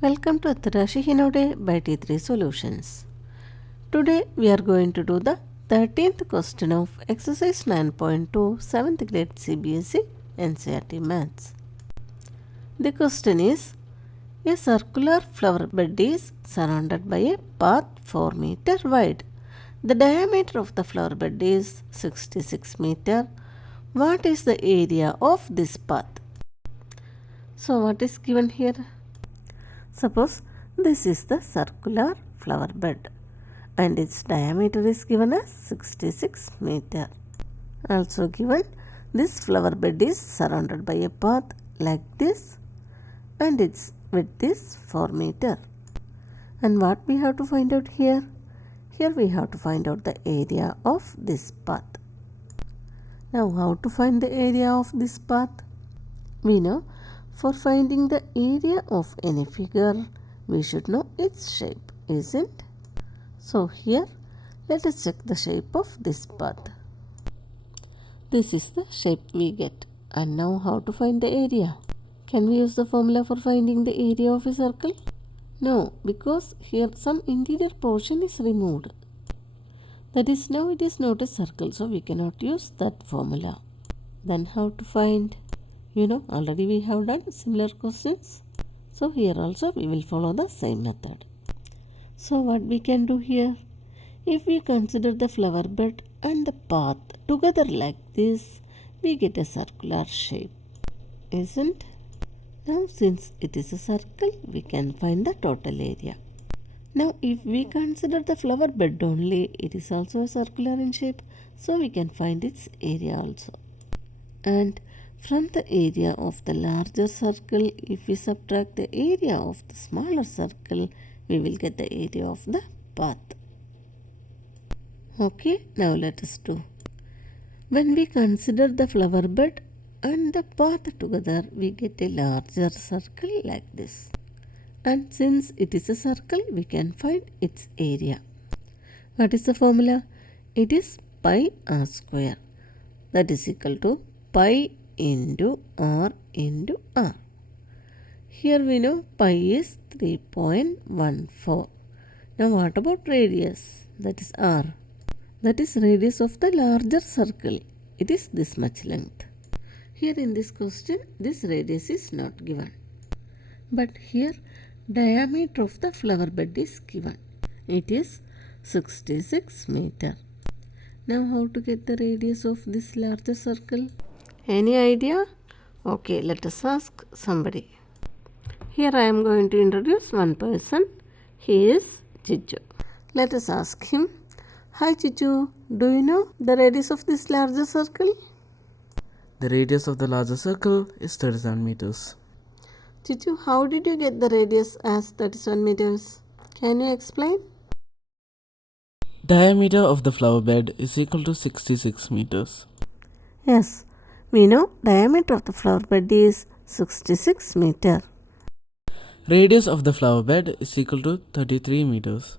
Welcome to Atarashi Hinode by T3 Solutions. Today we are going to do the 13th question of exercise 9.2 7th grade CBSE NCERT Maths. The question is, a circular flower bed is surrounded by a path 4 meter wide. The diameter of the flower bed is 66 meter. What is the area of this path? So what is given here? Suppose this is the circular flower bed and its diameter is given as 66 meter. Also given this flower bed is surrounded by a path like this and its width is 4 meter. And what we have to find out here? Here we have to find out the area of this path. Now how to find the area of this path? We know for finding the area of any figure, we should know its shape, isn't? So here, let us check the shape of this path. This is the shape we get. And now how to find the area? Can we use the formula for finding the area of a circle? No, because here some interior portion is removed. That is, now it is not a circle, so we cannot use that formula. Then how to find? Already we have done similar questions. So here also we will follow the same method. So what we can do here? If we consider the flower bed and the path together like this, we get a circular shape, isn't? Now since it is a circle, we can find the total area. Now if we consider the flower bed only, it is also a circular in shape, so we can find its area also. And from the area of the larger circle, if we subtract the area of the smaller circle, we will get the area of the path. Okay, now let us do. When we consider the flower bed and the path together, we get a larger circle like this. And since it is a circle, we can find its area. What is the formula? It is pi r square. That is equal to pi into r into r. Here we know pi is 3.14. Now what about radius? That is r. That is radius of the larger circle. It is this much length. Here in this question, this radius is not given. But here diameter of the flower bed is given. It is 66 meter. Now how to get the radius of this larger circle? Any idea? Okay, let us ask somebody. Here I am going to introduce one person. He is Chichu. Let us ask him. Hi Chichu, do you know the radius of this larger circle? The radius of the larger circle is 37 meters. Chichu, how did you get the radius as 37 meters? Can you explain? Diameter of the flower bed is equal to 66 meters. Yes, we know diameter of the flower bed is 66 meter. Radius of the flower bed is equal to 33 meters.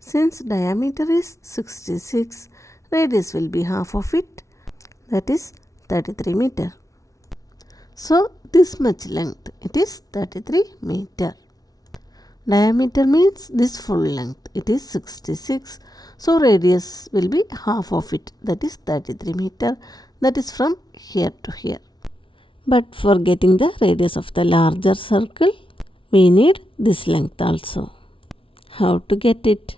Since diameter is 66, radius will be half of it, that is 33 meter. So this much length, it is 33 meter. Diameter means this full length, it is 66. So radius will be half of it, that is 33 meter. That is from here to here. But for getting the radius of the larger circle, we need this length also. How to get it?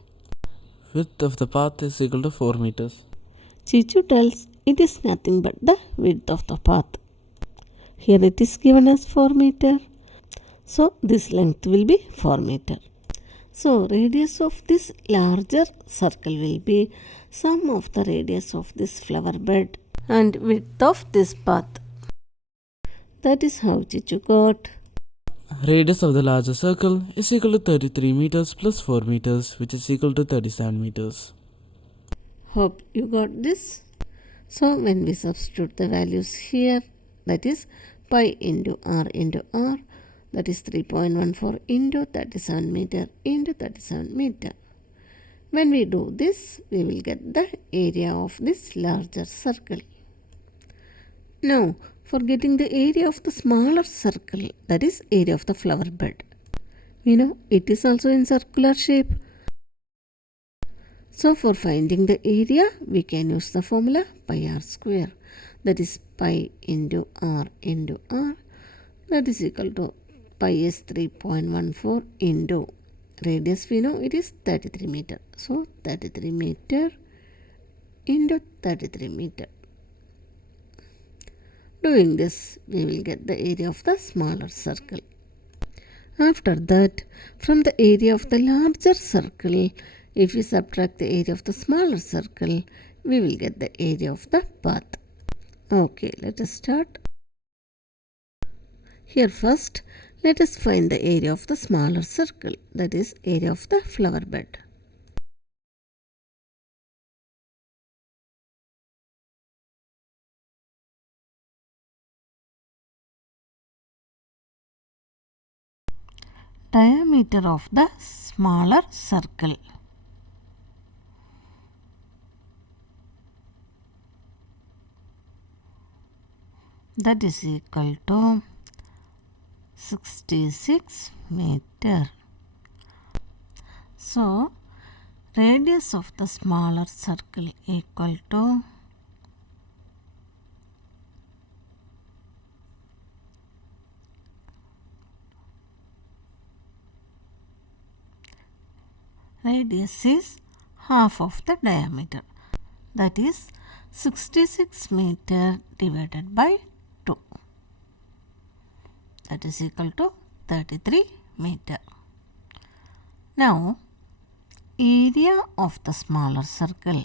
Width of the path is equal to 4 meters. Chichu tells it is nothing but the width of the path. Here it is given as 4 meter. So this length will be 4 meter. So radius of this larger circle will be sum of the radius of this flower bed and width of this path. That is how Chichu got. Radius of the larger circle is equal to 33 meters plus 4 meters, which is equal to 37 meters. Hope you got this. So when we substitute the values here, that is pi into r, that is 3.14 into 37 meter into 37 meter. When we do this, we will get the area of this larger circle. Now, for getting the area of the smaller circle, that is area of the flower bed, We know it is also in circular shape. So for finding the area, we can use the formula pi r square. That is pi into r into r. That is equal to pi is 3.14 into radius. We know it is 33 meter. So 33 meter into 33 meter. Doing this, we will get the area of the smaller circle. After that, from the area of the larger circle, if we subtract the area of the smaller circle, we will get the area of the path. Okay, let us start. Here first, let us find the area of the smaller circle, that is area of the flower bed. Diameter of the smaller circle. That is equal to 66 meter. So, radius of the smaller circle equal to radius is half of the diameter. That is 66 meter divided by 2. That is equal to 33 meter. Now, area of the smaller circle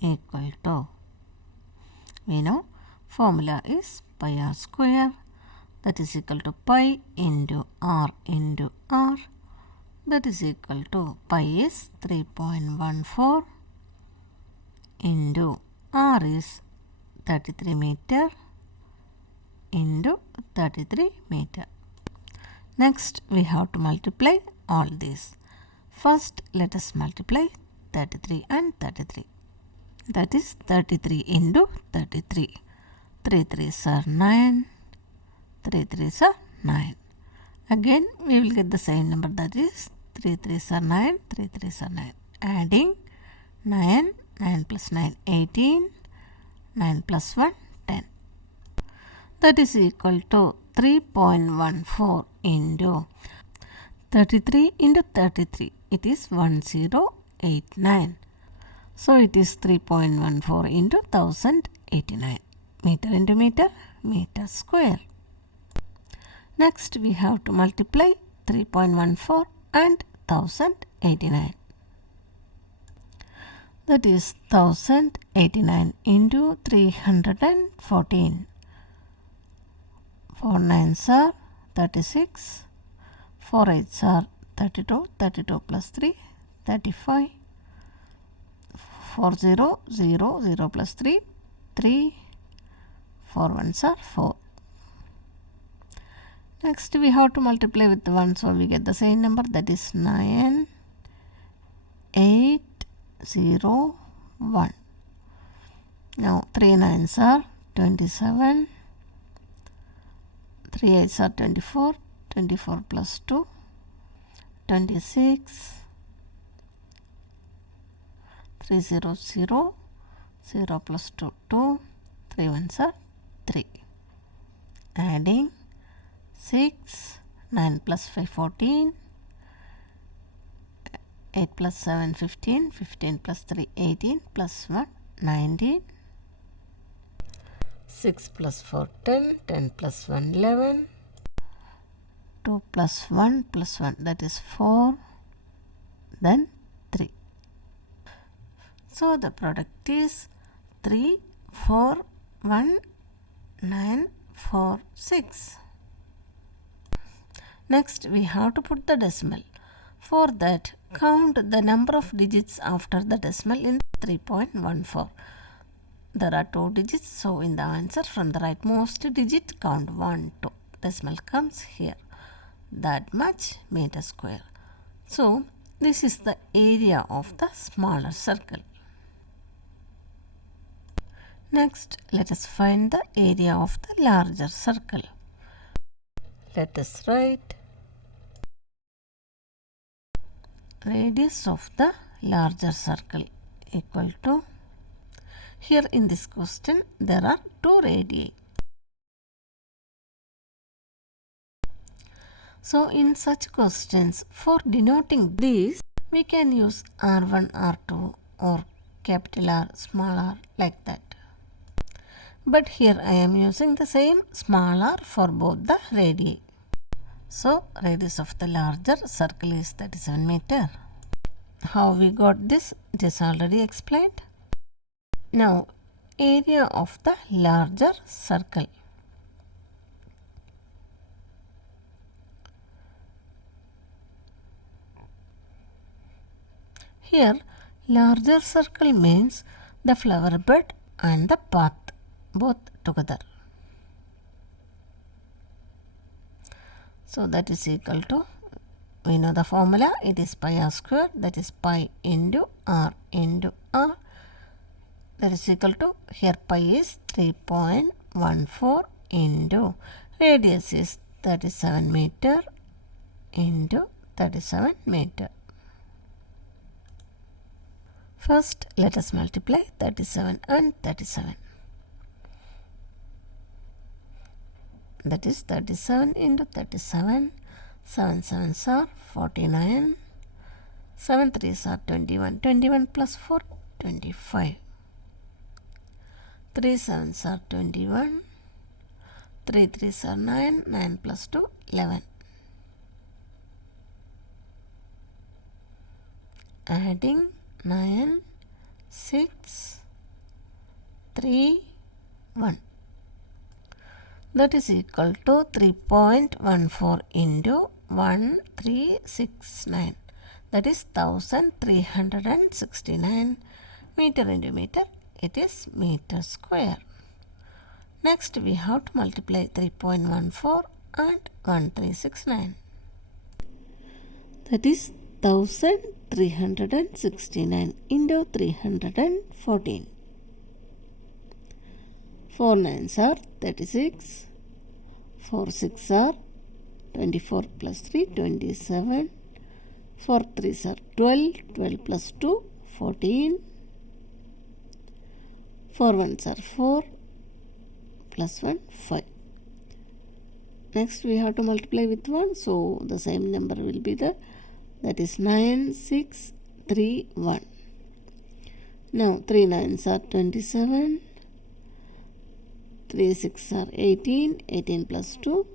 equal to, we know formula is pi r square, that is equal to pi into r, that is equal to pi is 3.14 into r is 33 meter into 33 meter. Next, we have to multiply all these. First, let us multiply 33 and 33. That is 33 into 33. 3 3s are 9. 3 3s are 9. Again, we will get the same number, that is 3 3s are 9. 3 3s are 9. Adding 9. 9 plus 9, 18. 9 plus 1, 10. That is equal to 3.14 into 33 into 33. It is 1089. So it is 3.14 into 1089. Meter into meter, meter square. Next, we have to multiply 3.14 and 1089. That is 1089 into 314. 4 9s are 36. 4 8s are 32. 32 plus 3, 35. 4 0 0 0 plus 3, 3. 4 1s are 4. Next, we have to multiply with 1, so we get the same number, that is 9 8 0 1. Now 3 9s are 27. 3 8s are 24. 24 plus 2, 26. 3 0 0. 0 plus 2, 2. 3 1s are 3. Adding 6. 9 plus 5, 14. 8 plus 7, 15. 15 plus 3, 18. Plus 1, 19. 6 plus 4, 10. 10 plus 1, 11. 2 plus 1 plus 1, that is 4. Then 3. So the product is 3, 4, 1, 9, 4, 6. Next, we have to put the decimal. For that, count the number of digits after the decimal in 3.14. There are 2 digits, so in the answer from the rightmost digit, count 1, 2. Decimal comes here. That much meter square. So, this is the area of the smaller circle. Next, let us find the area of the larger circle. Let us write radius of the larger circle equal to, here in this question there are two radii. So in such questions, for denoting these, we can use R1, R2 or capital R, small r like that. But here I am using the same small r for both the radii. So radius of the larger circle is 37 meter. How we got this? It is already explained. Now area of the larger circle. Here larger circle means the flower bed and the path both together. So that is equal to, we know the formula, it is pi r square, that is pi into r, that is equal to, here pi is 3.14 into radius is 37 meter into 37 meter. First let us multiply 37 and 37. That is 37 into 37, 7 7s are 49, 7 3s are 21, 21 plus 4, 25, 3 7s are 21, 3 3s are 9, 9 plus 2, 11. Adding 9, 6, 3, 1. That is equal to 3.14 into 1369. That is 1369 meter into meter. It is meter square. Next we have to multiply 3.14 and 1369. That is 1369 into 314. 4 9s are 36, 4 6 are 24 plus 3, 27, 4 3s are 12, 12 plus 2, 14, 4 1s are 4, plus 1, 5. Next we have to multiply with 1, so the same number will be there, that is 9, 6, 3, 1. Now 3 9s are 27, 3 6 are 18, 18 plus 2,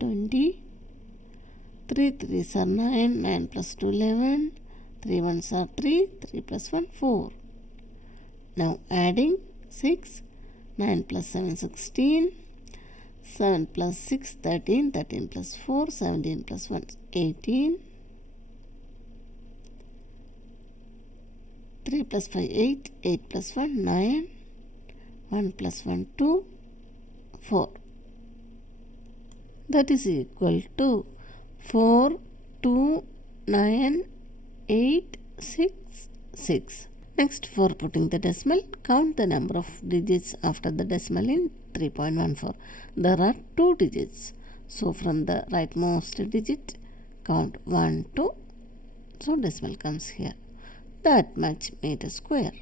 20, 3 3s are 9, 9 plus 2, 11, 3 1s are 3, 3 plus 1, 4. Now adding 6, 9 plus 7, 16, 7 plus 6, 13, 13 plus 4, 17 plus 1, 18, 3 plus 5, 8, 8 plus 1, 9, 1 plus 1, 2, 4. That is equal to 4, 2, 9, 8, 6, 6. Next, for putting the decimal, count the number of digits after the decimal in 3.14. There are 2 digits. So, from the rightmost digit, count 1, 2. So, decimal comes here. That much meter square.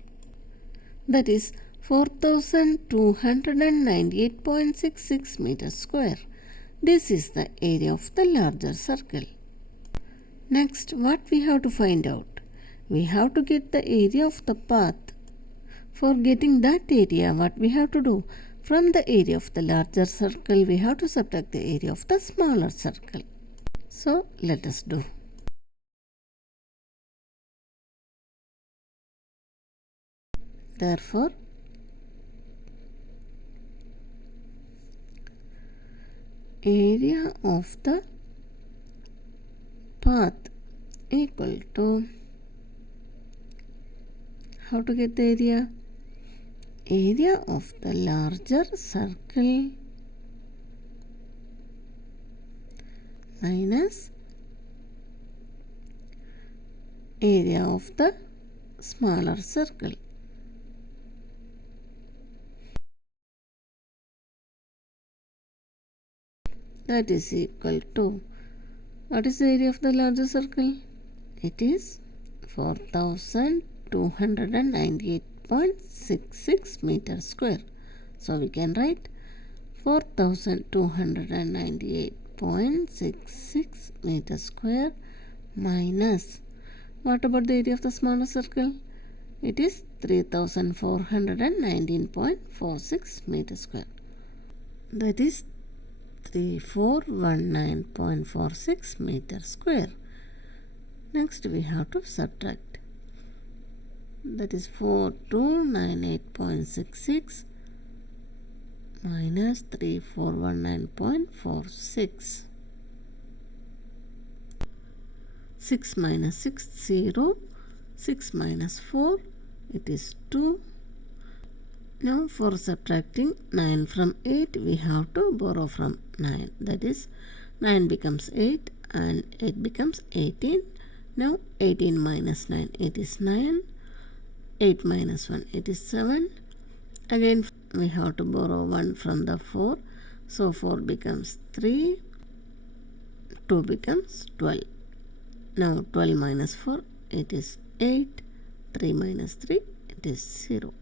That is 4298.66 meters square. This is the area of the larger circle. Next, what we have to find out? We have to get the area of the path. For getting that area, what we have to do? From the area of the larger circle, we have to subtract the area of the smaller circle. So, let us do. Therefore, area of the path equal to, how to get the area? Area of the larger circle minus area of the smaller circle. that is equal to, what is the area of the larger circle? It is 4298.66 meters square. So we can write 4298.66 meters square minus, what about the area of the smaller circle? It is 3419.46 meters square. That is 3419.46 meters square. Next we have to subtract. That is 4298.66 minus 3419.46. 6 minus 6, 0. 6 minus 4, it is 2. Now for subtracting 9 from 8, we have to borrow from 9. That is 9 becomes 8 and 8 becomes 18. Now 18 minus 9, it is 9. 8 minus 1, it is 7. Again we have to borrow 1 from the 4. So 4 becomes 3. 2 becomes 12. Now 12 minus 4, it is 8. 3 minus 3, it is 0.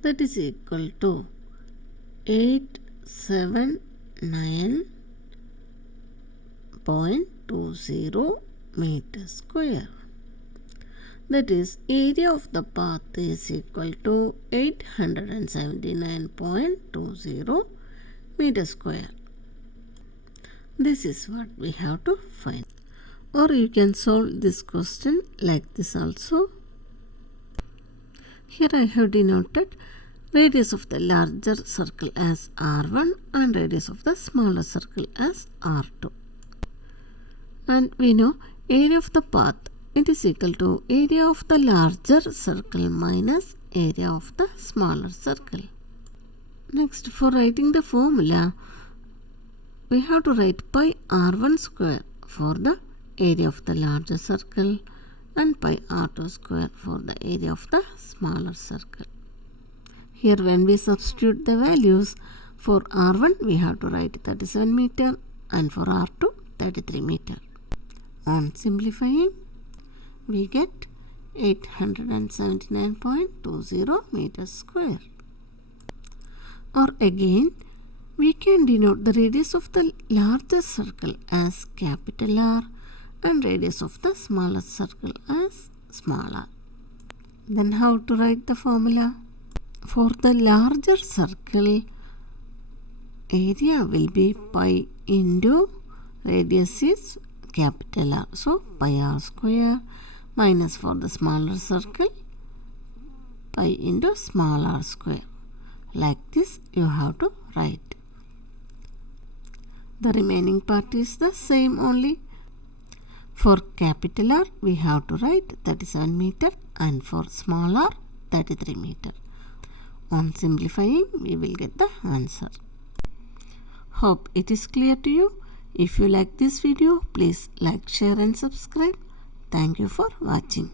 That is equal to 879.20 meters square. That is, area of the path is equal to 879.20 meters square. This is what we have to find. Or you can solve this question like this also. Here I have denoted radius of the larger circle as R1 and radius of the smaller circle as R2. And we know area of the path, it is equal to area of the larger circle minus area of the smaller circle. Next, for writing the formula, we have to write pi R1 square for the area of the larger circle and pi R2 square for the area of the smaller circle. Here when we substitute the values, for R1 we have to write 37 meter and for R2 33 meter. On simplifying, we get 879.20 meters square. Or again, we can denote the radius of the larger circle as capital R and radius of the smaller circle as small r. Then how to write the formula? For the larger circle, area will be pi into radius is capital R. So pi r square minus for the smaller circle, pi into small r square. Like this you have to write. The remaining part is the same only. For capital R, we have to write 37 meter and for small r, 33 meter. On simplifying, we will get the answer. Hope it is clear to you. If you like this video, please like, share and subscribe. Thank you for watching.